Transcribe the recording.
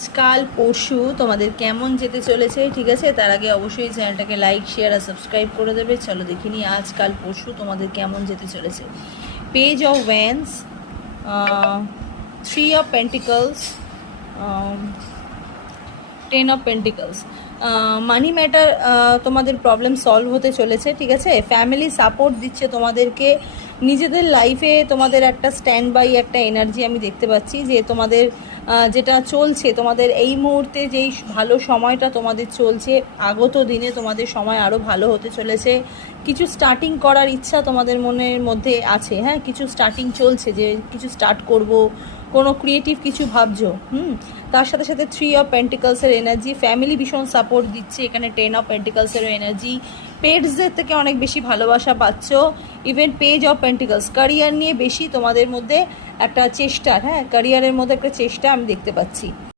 আজকাল পরশু তোমাদের কেমন যেতে চলেছে, ঠিক আছে? তার আগে অবশ্যই চ্যানেলটাকে লাইক শেয়ার আর সাবস্ক্রাইব করে দেবে। চলো দেখিনি আজকাল পরশু তোমাদের কেমন যেতে চলেছে। Page of wands, 3 of pentacles, 10 of pentacles. Money matter, তোমাদের প্রবলেম সলভ হতে চলেছে, ঠিক আছে? ফ্যামিলি সাপোর্ট দিচ্ছে তোমাদেরকে। নিজেদের লাইফে তোমাদের একটা স্ট্যান্ড বাই একটা এনার্জি আমি দেখতে পাচ্ছি, যে তোমাদের যেটা চলছে, তোমাদের এই মুহূর্তে যেই ভালো সময়টা তোমাদের চলছে, আগত দিনে তোমাদের সময় আরও ভালো হতে চলেছে। কিছু স্টার্টিং করার ইচ্ছা তোমাদের মনের মধ্যে আছে, হ্যাঁ, কিছু স্টার্টিং চলছে, যে কিছু স্টার্ট করব, কোনো ক্রিয়েটিভ কিছু ভাবছো। তার সাথে সাথে 3 অফ পেন্টিকলসের এনার্জি, ফ্যামিলি ভীষণ সাপোর্ট দিচ্ছে এখানে। 10 অফ পেন্টিকলসেরও এনার্জি, পেটসদের থেকে অনেক বেশি ভালোবাসা পাচ্ছ। Even page of pentacles, career নিয়ে বেশি তোমাদের মধ্যে একটা চেষ্টা, হ্যাঁ, ক্যারিয়ারের মধ্যে একটা চেষ্টা আমি দেখতে পাচ্ছি।